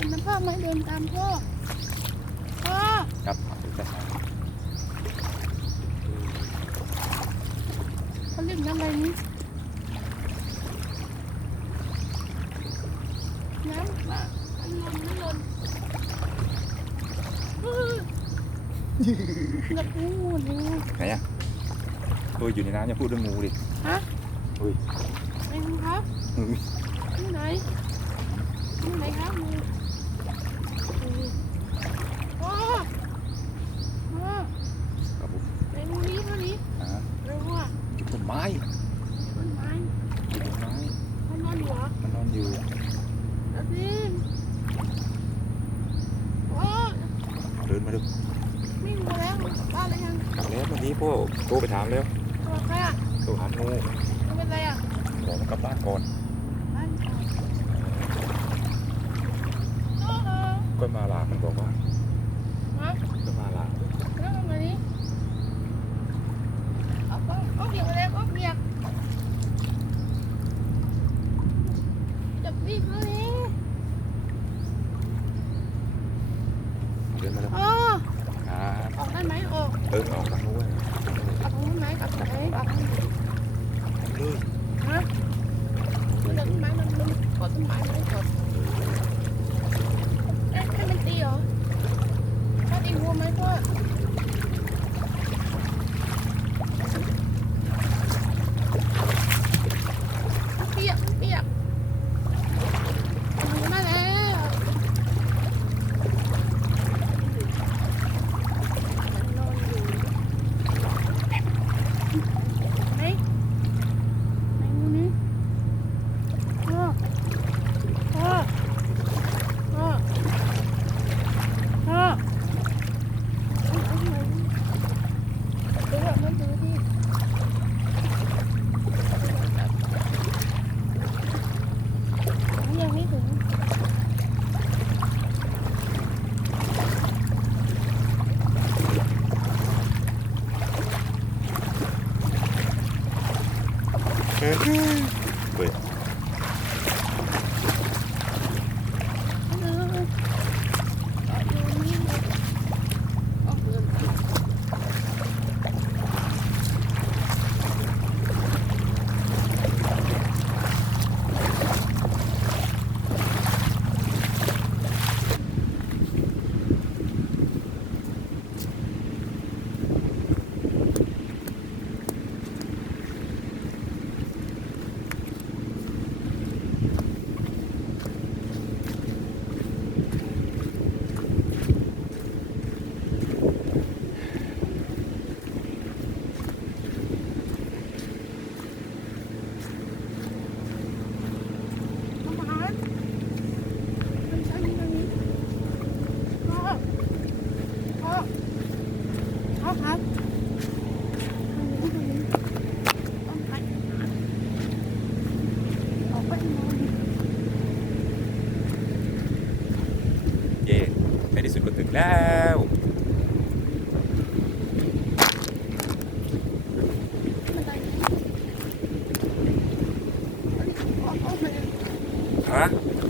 เป็นน้ำพ่อไหมเดินตามพ่อพ่อ ครับดูกระถาง เขาเรียกน้ำอะไรนี้น้ำมันลนกับงูนี่ ไหนอ่ะโอ้ยอยู่ในน้ำอย่าพูดเรื่องงูดิ ฮะ อุ้ย ไอ้งูครับที่ไหนที่ไหนครับงูพ่อพ่อ ครับผม ไอ้งูนี้เท่านี้ เร็วอ่ะ อยู่ต้นไม้ ต้นไม้ อยู่ต้นไม้ มันนอนอยู่เหรอ มันนอนอยู่ แล้วสิโอ้ เดินมาดู วิ่งมาแล้วบ้านเลยยัง แล้วเมื่อกี้พ่อโทรไปถามแล้ว ตัวใครอ่ะ โทรหางู มันเป็นอะไรอ่ะ บอกมันกลับบ้านก่อน บ้านเขาโอ้ ก็มาลามันบอกว่า ฮะ ก็มาลา แล้วทำไงนี่เอาเบียกมาแล้วเอาเบียกจับวิ่งเลย เดินมาแล้ว อ๋อ ครับ ออกได้ไหมออก เดินออกทางนู้น ออกตรงนู้นไหมออกไหนออก เลย ฮะมันจะต้นไม้มันกดต้นไม้มันไม่กดให้มันตีเหรอพ่อตีวัวไหมพ่อเปียกเปียกมาแล้วนอนอยู่ไหนไหนงูนี้พ่อพ่อพ่อพ่อเอาไหนดูแบบไม่ดูที่ยังไม่ถึง เฮ้ยเปิด ครับต้องไปออกไปนอน เย่ในที่สุดก็ถึงแล้ว มันได้ออกไป ฮะ อ